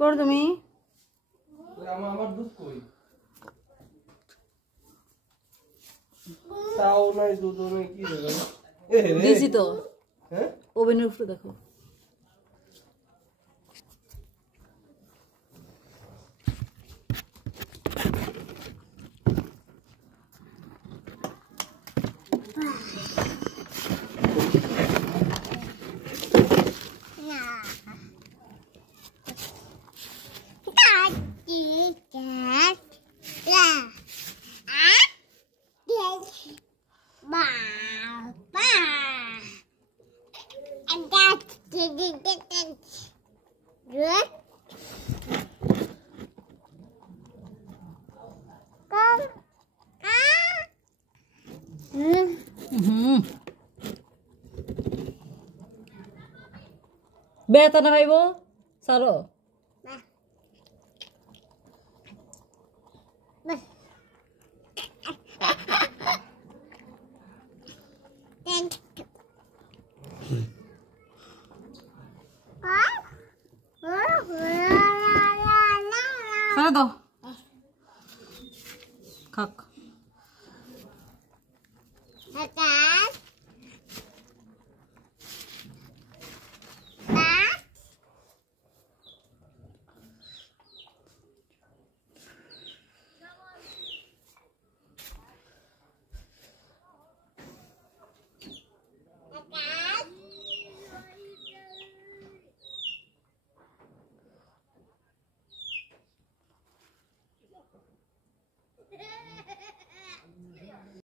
কর তুমি আমার দুধ কই তাও নাই দুধ নাই কি দেবে দিছি তো হ্যাঁ ওভেনের উপরে দেখো বেতা না খাইব সারো সারা দাও খাক